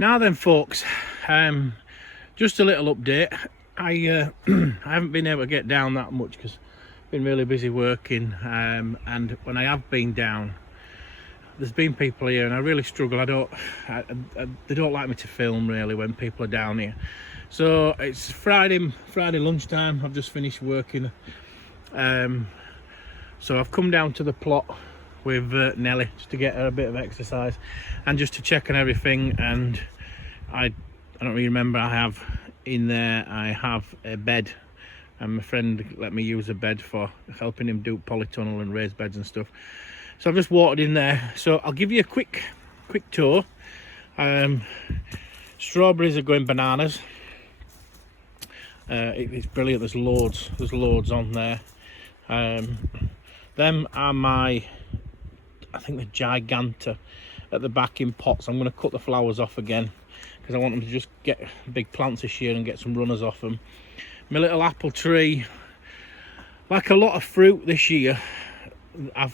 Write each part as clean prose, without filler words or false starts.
Now then, folks, just a little update. I haven't been able to get down that much because I've been really busy working, and when I have been down, there's been people here and I really struggle. They don't like me to film really when people are down here. So it's Friday lunchtime. I've just finished working, so I've come down to the plot with Nelly just to get her a bit of exercise and just to check on everything. And I don't really remember, I have a bed, and my friend let me use a bed for helping him do polytunnel and raised beds and stuff. So I've just watered in there. So I'll give you a quick tour. Strawberries are going bananas. It's brilliant. There's loads on there. Them are my, I think the Giganta at the back in pots. I'm going to cut the flowers off again because I want them to just get big plants this year and get some runners off them. My little apple tree, like a lot of fruit this year, I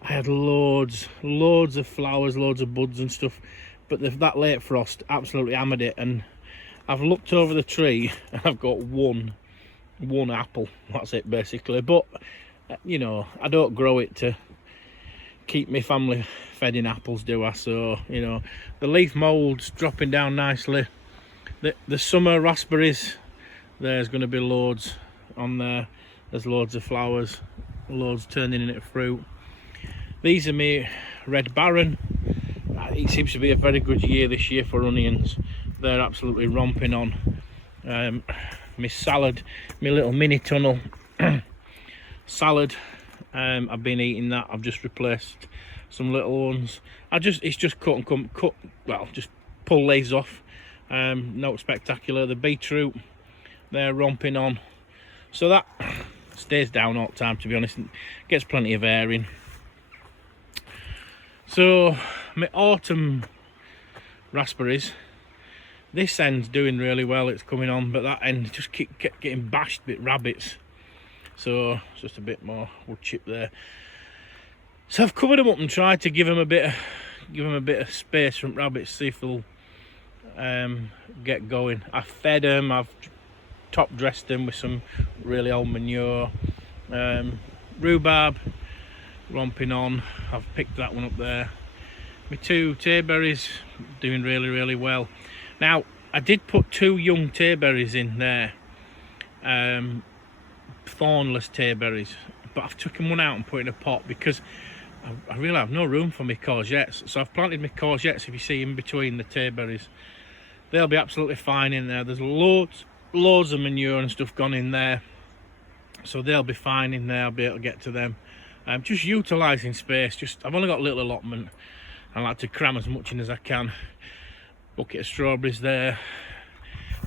had loads of flowers, loads of buds and stuff, but that late frost absolutely hammered it, and I've looked over the tree and I've got one apple. That's it basically. But you know, I don't grow it to keep my family fed in apples, do I? So you know, the leaf mold's dropping down nicely. The summer raspberries, there's going to be loads on there. There's loads of flowers, loads turning into fruit. These are my Red Baron. It seems to be a very good year this year for onions. They're absolutely romping on. My salad, my little mini tunnel salad, I've been eating that. I've just replaced some little ones. It's just just pull these off. Not spectacular. The beetroot, they're romping on. So that stays down all the time, to be honest, and gets plenty of air in. So my autumn raspberries, this end's doing really well, it's coming on, but that end just kept getting bashed a bit rabbits. So it's just a bit more wood chip there. So I've covered them up and tried to give them a bit of space from rabbits, see if they'll get going. I've fed them, I've top dressed them with some really old manure. Rhubarb romping on, I've picked that one up there. My two tayberries doing really well. Now I did put two young tayberries in there, thornless tayberries, but I've taken one out and put it in a pot because I really have no room for my courgettes. So I've planted my courgettes, if you see in between the tayberries. They'll be absolutely fine in there. There's loads of manure and stuff gone in there, so they'll be fine in there. I'll be able to get to them. Just utilising space. I've only got a little allotment. I like to cram as much in as I can. Bucket of strawberries there.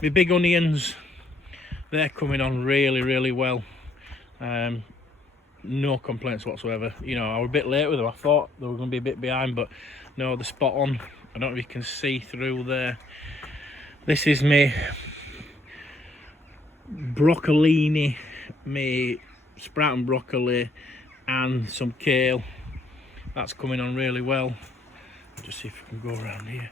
My big onions, they're coming on really well. No complaints whatsoever. You know, I was a bit late with them. I thought they were going to be a bit behind, but no, they're spot on. I don't know if you can see through there. This is my broccolini, my sprouting broccoli and some kale. That's coming on really well. Just see if we can go around here.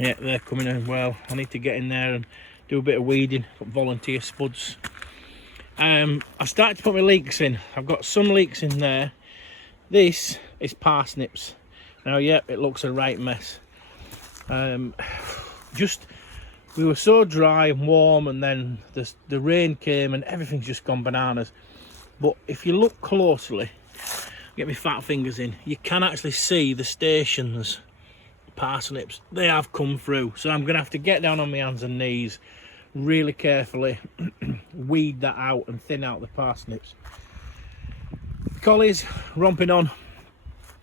Yeah, they're coming in well. I need to get in there and do a bit of weeding, put volunteer spuds. I started to put my leeks in. I've got some leeks in there. This is parsnips. Now, yeah, it looks a right mess. We were so dry and warm, and then the rain came and everything's just gone bananas. But if you look closely, get my fat fingers in, you can actually see the stations parsnips. They have come through, so I'm gonna have to get down on my hands and knees really carefully, weed that out and thin out the parsnips. Collies romping on,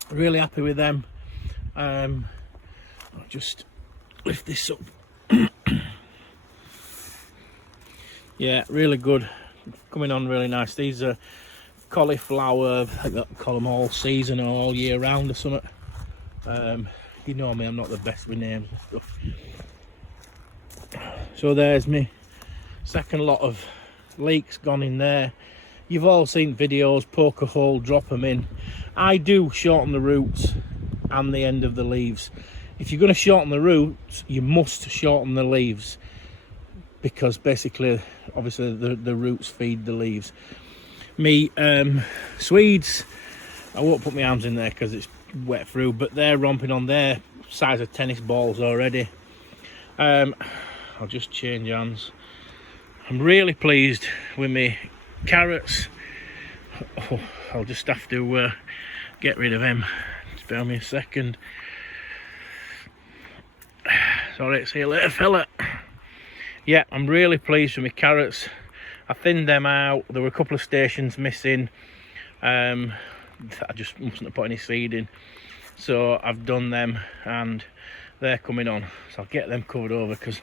really happy with them. I'll just lift this up. Yeah, really good, coming on really nice. These are cauliflower. I think call them all season or all year round or something. You know me, I'm not the best with names and stuff. So there's me second lot of leeks gone in there. You've all seen videos, poke a hole, drop them in. I do shorten the roots and the end of the leaves. If you're going to shorten the roots, you must shorten the leaves, because basically, obviously, the roots feed the leaves. Me Swedes, I won't put my arms in there because it's wet through, but they're romping on their size of tennis balls already. I'll just change hands. I'm really pleased with my carrots. Oh, I'll just have to get rid of him. Spare me a second. Sorry, see you later, fella. Yeah, I'm really pleased with my carrots. I thinned them out. There were a couple of stations missing. I just mustn't have put any seed in. So I've done them and they're coming on. So I'll get them covered over, because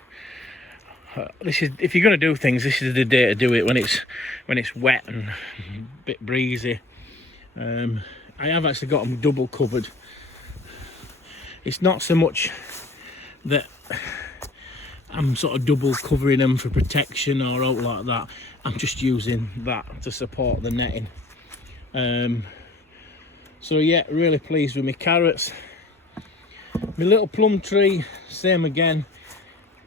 this is, if you're going to do things, this is the day to do it, when it's wet and a bit breezy. I have actually got them double covered. It's not so much that I'm sort of double covering them for protection or out like that. I'm just using that to support the netting. So yeah, really pleased with my carrots. My little plum tree, same again.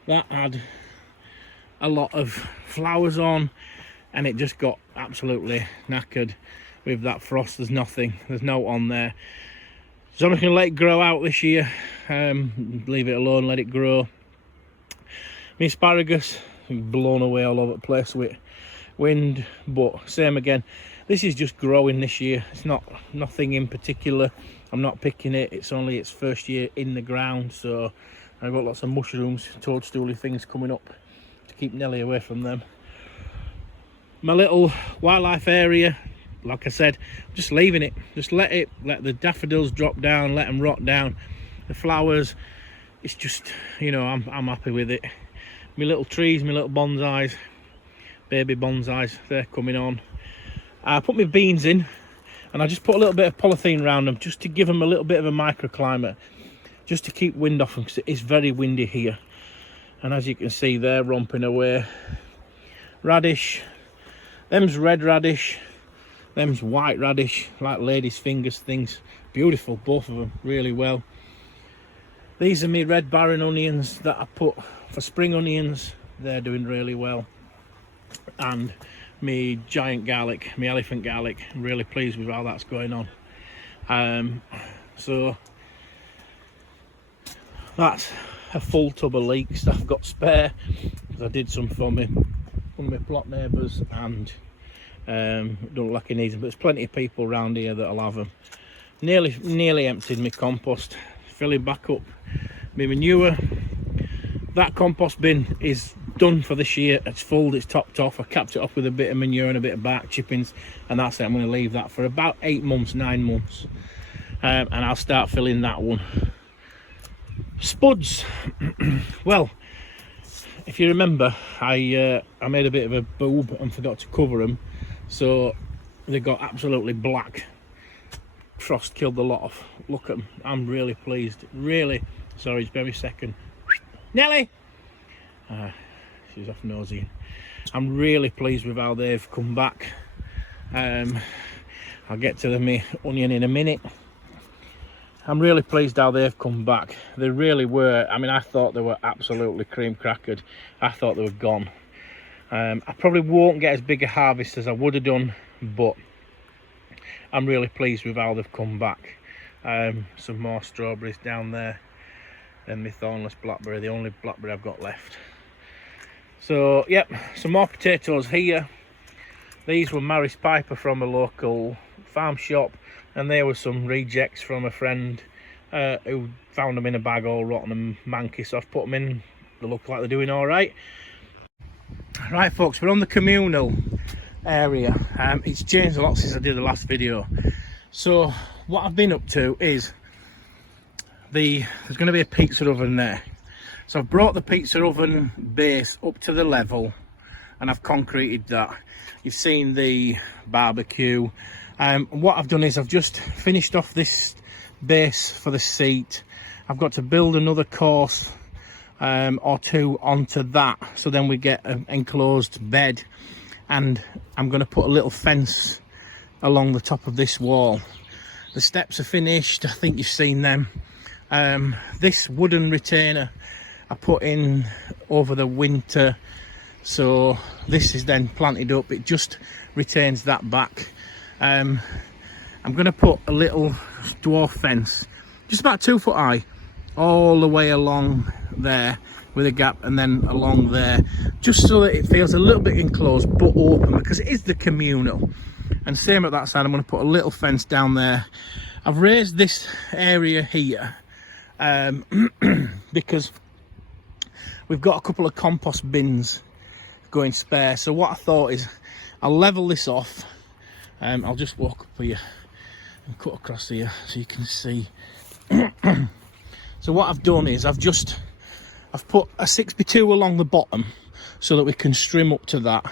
That had a lot of flowers on, and it just got absolutely knackered with that frost. There's nothing, there's no on there. So I'm just going to let it grow out this year. Leave it alone, let it grow. My asparagus, blown away all over the place with wind, but same again. This is just growing this year. It's not nothing in particular. I'm not picking it. It's only its first year in the ground, so I've got lots of mushrooms, toadstooly things coming up to keep Nelly away from them. My little wildlife area, like I said, just leaving it. Just let the daffodils drop down, let them rot down. The flowers, it's just, you know, I'm happy with it. My little trees, my little bonsais, baby bonsais, they're coming on. I put my beans in, and I just put a little bit of polythene around them, just to give them a little bit of a microclimate, just to keep wind off them, because it is very windy here. And as you can see, they're romping away. Radish, them's red radish, them's white radish, like ladies' fingers things. Beautiful, both of them, really well. These are my red barren onions that I put for spring onions. They're doing really well. And my giant garlic, my elephant garlic, I'm really pleased with how that's going on. So that's a full tub of leeks that I've got spare, because I did some for me, one of my plot neighbours, and don't look like he needs them, but there's plenty of people around here that'll have them. Nearly emptied my compost, filling back up my manure. That compost bin is done for this year. It's full, it's topped off. I capped it off with a bit of manure and a bit of bark chippings, and that's it. I'm going to leave that for about 8 months, 9 months, and I'll start filling that one. Spuds. Well, if you remember, I made a bit of a boob and forgot to cover them, so they got absolutely black. Frost killed the lot off. Look at them. I'm really pleased. Really. Sorry, just bear me a second. Nelly! She's off nosing. I'm really pleased with how they've come back. I'll get to my onion in a minute. I'm really pleased how they've come back. They really were. I mean, I thought they were absolutely cream crackered. I thought they were gone. I probably won't get as big a harvest as I would have done, but I'm really pleased with how they've come back. Some more strawberries down there, and my thornless blackberry, the only blackberry I've got left. So yep, some more potatoes here. These were Maris Piper from a local farm shop, and there were some rejects from a friend who found them in a bag all rotten and manky, so I've put them in. They look like they're doing all right. Right folks, we're on the communal area. It's changed a lot since I did the last video. So what I've been up to is there's going to be a pizza oven there. So I've brought the pizza oven base up to the level, and I've concreted that. You've seen the barbecue. What I've done is I've just finished off this base for the seat. I've got to build another course or two onto that, so then we get an enclosed bed, and I'm going to put a little fence along the top of this wall, The steps are finished. I think you've seen them. This wooden retainer I put in over the winter, so this is then planted up. It just retains that back. I'm going to put a little dwarf fence, just about 2 foot high, all the way along there with a gap, and then along there, just so that it feels a little bit enclosed but open, because it is the communal. And same at that side, I'm going to put a little fence down there. I've raised this area here because we've got a couple of compost bins going spare. So what I thought is I'll level this off. I'll just walk up here and cut across here so you can see. So what I've done is I've put a 6x2 along the bottom so that we can trim up to that,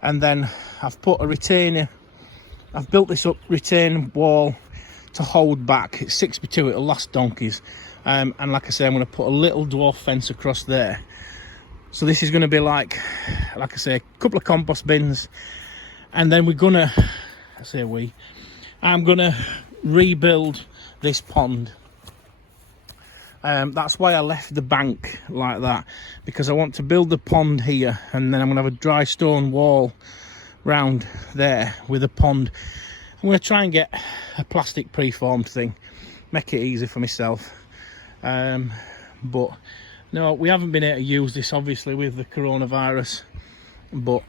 and then I've put a retainer. I've built this up retaining wall to hold back. It's 6x2, it'll last donkeys. And like I say, I'm going to put a little dwarf fence across there. So this is going to be like I say, a couple of compost bins, and then I'm going to rebuild this pond. That's why I left the bank like that, because I want to build the pond here, and then I'm going to have a dry stone wall round there with a pond. I'm going to try and get a plastic preformed thing, make it easy for myself. But no, we haven't been able to use this obviously with the coronavirus, but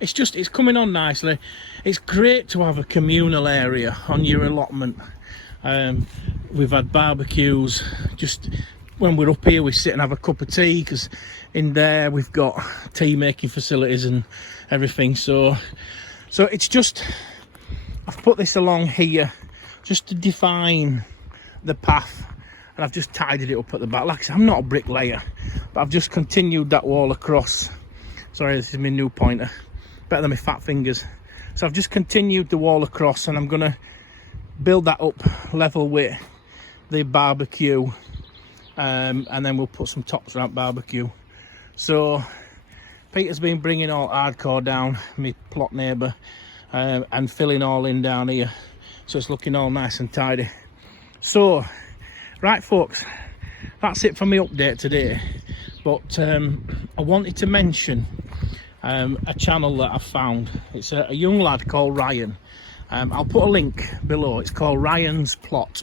it's coming on nicely. It's great to have a communal area on your allotment. We've had barbecues. Just when we're up here, we sit and have a cup of tea, because in there we've got tea making facilities and everything. So it's just, I've put this along here just to define the path, and I've just tidied it up at the back. Like I said, I'm not a bricklayer, but I've just continued that wall across. Sorry, this is my new pointer, better than my fat fingers. So I've just continued the wall across, and I'm gonna build that up level with the barbecue, and then we'll put some tops around barbecue. So Peter's been bringing all hardcore down, my plot neighbour, and filling all in down here, so it's looking all nice and tidy. So right folks, that's it for my update today. But I wanted to mention a channel that I've found. It's a young lad called Ryan. I'll put a link below. It's called Ryan's Plot.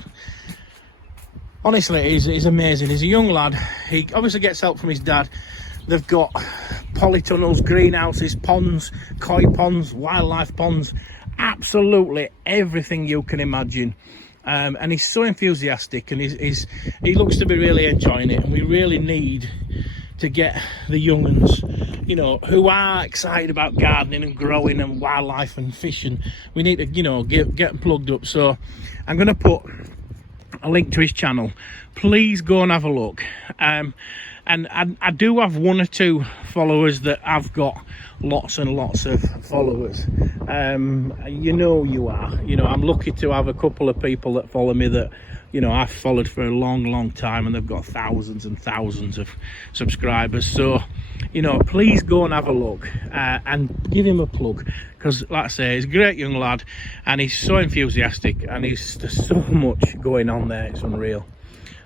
Honestly, he's amazing. He's a young lad. He obviously gets help from his dad. They've got polytunnels, greenhouses, ponds, koi ponds, wildlife ponds, absolutely everything you can imagine. And he's so enthusiastic, and he looks to be really enjoying it. And we really need to get the young uns, you know, who are excited about gardening and growing and wildlife and fishing. We need to, you know, get them plugged up. So I'm going to put a link to his channel. Please go and have a look. And I do have 1 or 2 followers that I've got lots and lots of followers. You know, I'm lucky to have a couple of people that follow me that, you know, I've followed for a long time, and they've got thousands and thousands of subscribers. So, you know, please go and have a look, and give him a plug, because like I say, he's a great young lad, and he's so enthusiastic, and there's so much going on there, it's unreal.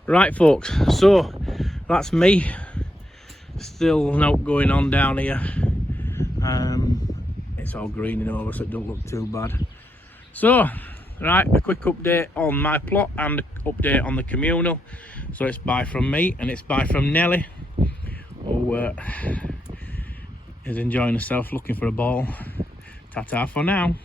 Right folks, so that's me. Still not going on down here. It's all greening over, so it don't look too bad. So right, a quick update on my plot and update on the communal. So it's bye from me, and it's bye from Nelly, who is enjoying herself looking for a ball. Ta-ta for now.